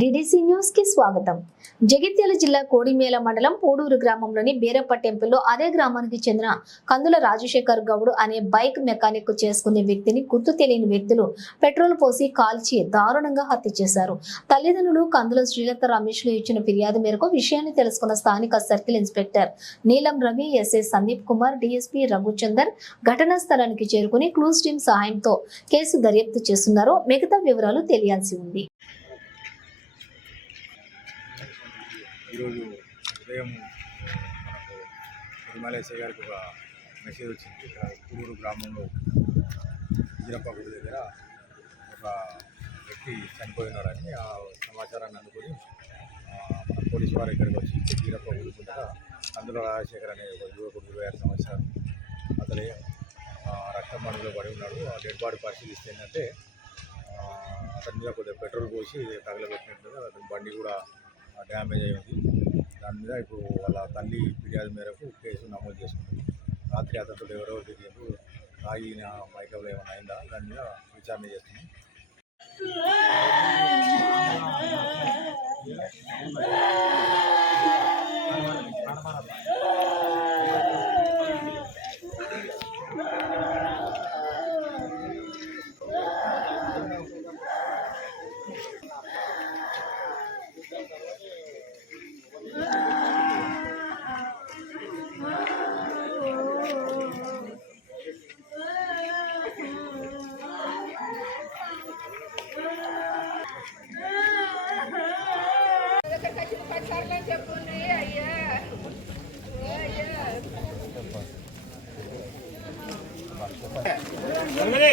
DDC న్యూస్కి స్వాగతం. జగిత్యాల జిల్లా కోడిమేల మండలం పోడూరు గ్రామంలోని బీరప్ప టెంపుల్లో అదే గ్రామానికి చెందిన కందుల రాజశేఖర్ గౌడ్ అనే బైక్ మెకానిక్ చేసుకునే వ్యక్తిని గుర్తు తెలియని వ్యక్తులు పెట్రోల్ పోసి కాల్చి దారుణంగా హత్య చేశారు. తల్లిదండ్రులు కందుల శ్రీలత రమేష్లు ఇచ్చిన ఫిర్యాదు మేరకు విషయాన్ని తెలుసుకున్న స్థానిక circle inspector Neelam Ravi SA Sandeep Kumar DSP Raghuchander ఘటనా స్థలానికి చేరుకుని క్లూస్ టీం సహాయంతో కేసు దర్యాప్తు చేస్తున్నారు మిగతా వివరాలు తెలియాల్సి ఉంది. ఈరోజు ఉదయం మనకు తిరుమలేశ్వర గారికి ఒక మెసేజ్ వచ్చింది. ఇక్కడ కూడూరు గ్రామంలో వీరప్ప గుడి దగ్గర ఒక వ్యక్తి చనిపోయినాడని ఆ సమాచారాన్ని అందుకొని మన పోలీసు వారు ఇక్కడికి వచ్చి ఈరప్ప గుడి దగ్గర అందులో రాజశేఖర్ అనే ఒక యువకుడు ఇరవై ఆరు సంవత్సరాలు అతడే రక్తం మడుగులో పడి ఉన్నాడు. ఆ డెడ్ బాడీ పరిశీలిస్తే ఏంటంటే అతని మీద కొద్దిగా పెట్రోల్ పోసి తగలబెట్టినట్లుగా అతని బండి కూడా డ్యామేజ్ అయి ఉంది. దాని మీద ఇప్పుడు వాళ్ళ తల్లి ఫిర్యాదు మేరకు కేసు నమోదు చేసుకుంది. రాత్రి అతను ఎవరో తెలియదు. తాగిన మైకప్లో ఏమైనా అయిందా? దాని మీద విచారణ చేస్తున్నాం. ఏంటి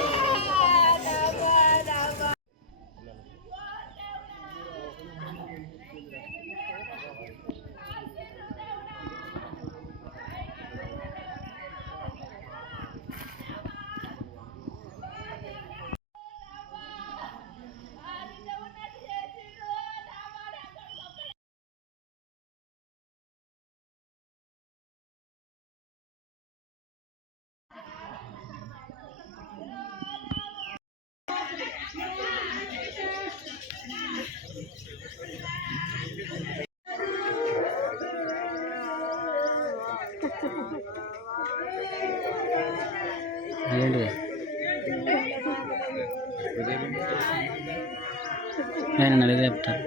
నేను అడిగితే చెప్తాను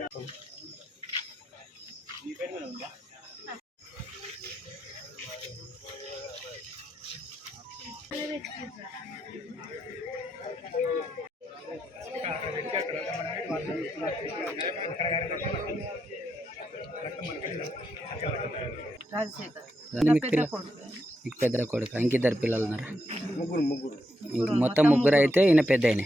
రాజశేఖర్ అంటే మీకు పెద్ద కొడుకు ఇంకిద్దరు పిల్లలు ఉన్నారు? ముగ్గురు ముగ్గురు. ఇంక మొత్తం ముగ్గురు అయితే ఈయన పెద్ద ఆయన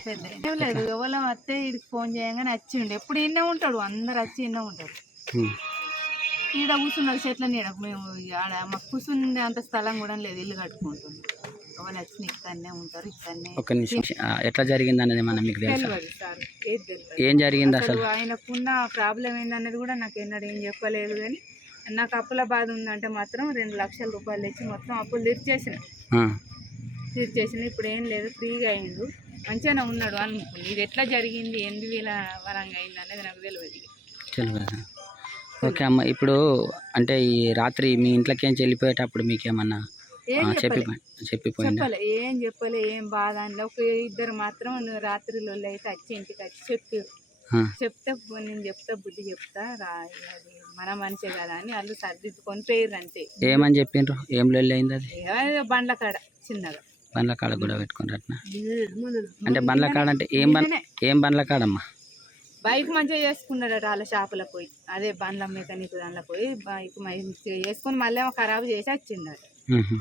లేదు ఎవరో వస్తే ఫోన్ చేయగానే వచ్చిండు ఎప్పుడు ఇన్నే ఉంటాడు అందరు వచ్చి ఇన్నే ఉంటారు. ఈడ కూర్చున్నారు చెట్ల నీడ. మేము ఆడ మాకు కూర్చుండే అంత స్థలం కూడా లేదు ఇల్లు కట్టుకుంటుంది ఎవరు వచ్చి ఇక్కడనే ఉంటారు ఇక్కడనే. ఒక నిమిషం ఎట్లా జరిగింది అనేది మనం మీకు తెలుసా? ఏం జరిగింది అసలు ఆయనకున్న ప్రాబ్లం ఏందన్నది కూడా నాకు ఎన్నడూ ఏం చెప్పలేదు కానీ నాకు అప్పుల బాధ ఉందంటే మాత్రం రెండు లక్షల రూపాయలు తెచ్చి మొత్తం అప్పులు తీర్చేసిన. తీర్చేసిన. ఇప్పుడు ఏం లేదు ఫ్రీగా అయిండు. మంచిగానే ఉన్నాడు అనుకుంది ఇది ఎట్లా జరిగింది ఎనిమిది వేల వరంగా అయింది అనేది నాకు తెలియదు తెలియదు ఓకే అమ్మ ఇప్పుడు అంటే ఈ రాత్రి మీ ఇంట్లోకి ఏం వెళ్ళిపోయేటప్పుడు మీకేమన్నా చెప్పి చెప్పిపోయిందా? ఏం చెప్పలే ఏం బాధ అని ఒక ఇద్దరు మాత్రం రాత్రిలో అయితే వచ్చి ఇంటికి వచ్చి చెప్పారు. చెప్తే నేను చెప్తా బుద్ధి చెప్తా రా అది మన మనిషే కదా అని వాళ్ళు సర్దిద్దుకొని పోయారు అంతే ఏమని చెప్పిండ్రు? ఏం లొల్లి అయింది అది? బండ్ల కాడ చిన్నగా. బండ్ల కాడ కూడా పెట్టుకుంటారట అంటే బండ్ల కాడ అంటే ఏం బండ్ ఏం బండ్ల కాడమ్మా? బైక్ మంచిగా చేసుకున్నాడట వాళ్ళ షాపులకు పోయి. అదే బండ్ల మెకానిక్ దాంట్లో పోయి బైక్ మంచిగా చేసుకుని మళ్ళీ ఏమో ఖరాబ్ చేసి వచ్చిండట మ్మ్.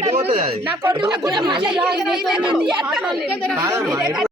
ఎటు పోతుంది అది